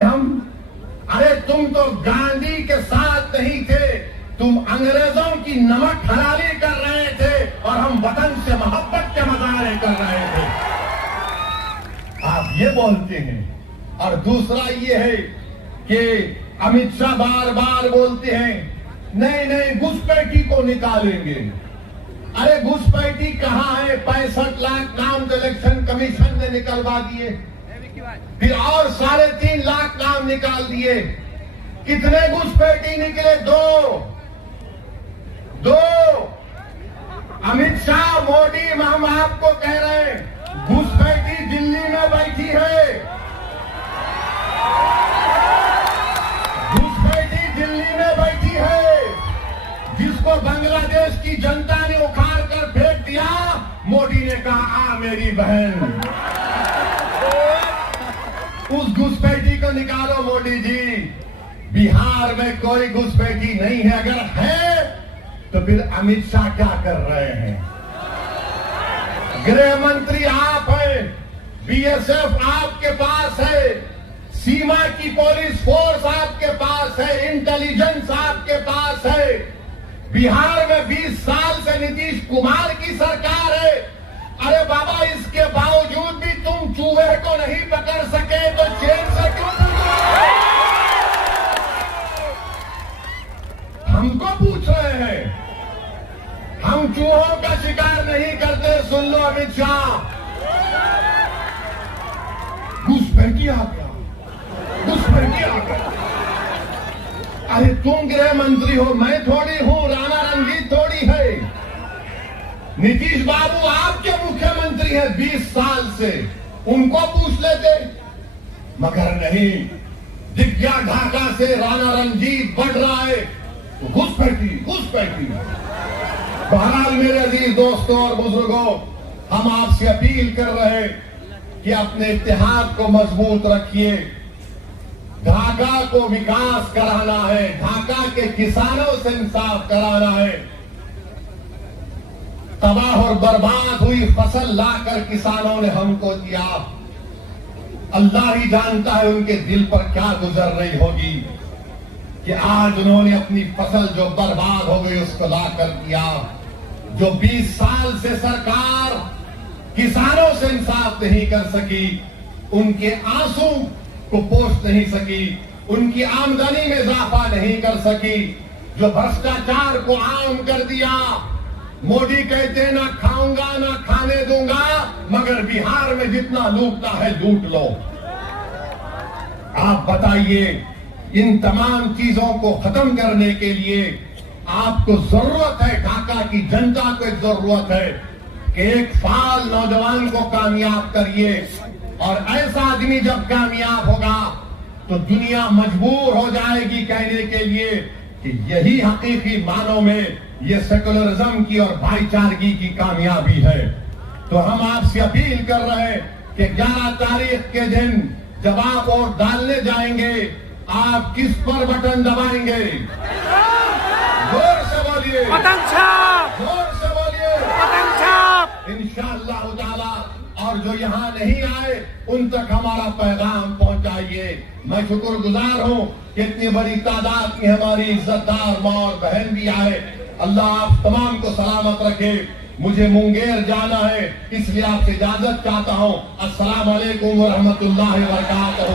अरे तुम तो गांधी के साथ नहीं थे, तुम अंग्रेजों की नमक हलाली कर रहे थे और हम वतन से मोहब्बत के मजारे कर रहे थे। आप ये बोलते हैं। और दूसरा ये है कि अमित शाह बार बार बोलते हैं नहीं नहीं घुसपैठी को निकालेंगे। अरे घुसपैठी कहाँ है? 65 लाख नाम तो इलेक्शन कमीशन ने निकलवा दिए, फिर और 3.5 लाख नाम निकाल दिए। कितने घुसपैठी निकले? दो। अमित शाह मोदी हम आपको कह रहे हैं घुसपैठी दिल्ली में बैठी है, घुसपैठी दिल्ली में बैठी है, जिसको बांग्लादेश की जनता ने उखाड़ कर फेंक दिया। मोदी ने कहा आ मेरी बहन, उस घुसपैठी को निकालो मोदी जी। बिहार में कोई घुसपैठी नहीं है, अगर है तो फिर अमित शाह क्या कर रहे हैं? गृह मंत्री आप हैं, बीएसएफ आपके पास है, सीमा की पुलिस फोर्स आपके पास है, इंटेलिजेंस आपके पास है। बिहार में 20 साल से नीतीश कुमार की सरकार है। अरे बाबा, इसके बावजूद भी तुम चूहे को नहीं पकड़ सके तो चैन से क्यों पूछो? हमको पूछ रहे हैं, हम चूहों का शिकार नहीं करते। सुन लो अमित शाह, घुसपैठी आ गया, घुसपैठी आ गया। अरे तुम गृह मंत्री हो, मैं थोड़ी हूं, राणा रणजीत थोड़ी है। नीतीश बाबू आपके मुख्यमंत्री हैं 20 साल से, उनको पूछ लेते, मगर नहीं। दिग्विजय ढाका से राणा रणजीत बढ़ रहा है, घुसपैठी घुसपैठी। बहरहाल मेरे अजीज दोस्तों और बुजुर्गों, हम आपसे अपील कर रहे हैं कि अपने इत्तेहाद को मजबूत रखिए। ढाका को विकास कराना है, ढाका के किसानों से इंसाफ कराना है। तबाह और बर्बाद हुई फसल लाकर किसानों ने हमको दिया, अल्लाह ही जानता है उनके दिल पर क्या गुजर रही होगी कि आज उन्होंने अपनी फसल जो बर्बाद हो गई उसको लाकर दिया। जो 20 साल से सरकार किसानों से इंसाफ नहीं कर सकी, उनके आंसू को पोष नहीं सकी, उनकी आमदनी में इजाफा नहीं कर सकी, जो भ्रष्टाचार को आम कर दिया। मोदी कहते ना खाऊंगा ना खाने दूंगा, मगर बिहार में जितना लूटता है लूट लो। आप बताइए, इन तमाम चीजों को खत्म करने के लिए आपको जरूरत है, ढाका की जनता को एक जरूरत है कि एक फाल नौजवान को कामयाब करिए। और ऐसा आदमी जब कामयाब होगा तो दुनिया मजबूर हो जाएगी कहने के लिए कि यही हकीकी मानों में ये सेकुलरिज्म की और भाईचारगी की कामयाबी है। तो हम आपसे अपील कर रहे हैं कि 11 तारीख के दिन जब आप वोट डालने जाएंगे, आप किस पर बटन दबाएंगे? जोर से बोलिए, बटन छाप, जोर से बोलिए, बटन छाप। इंशाअल्लाह ताला। और जो यहाँ नहीं आए उन तक हमारा पैगाम पहुंचाइए। मैं शुक्रगुजार हूँ कि इतनी बड़ी तादाद में हमारी इज्जतदार माँ और बहन भी आए। अल्लाह आप तमाम को सलामत रखे। मुझे मुंगेर जाना है, इसलिए आपसे इजाजत चाहता हूँ। अस्सलाम वालेकुम व रहमतुल्लाहि व बरकातहू।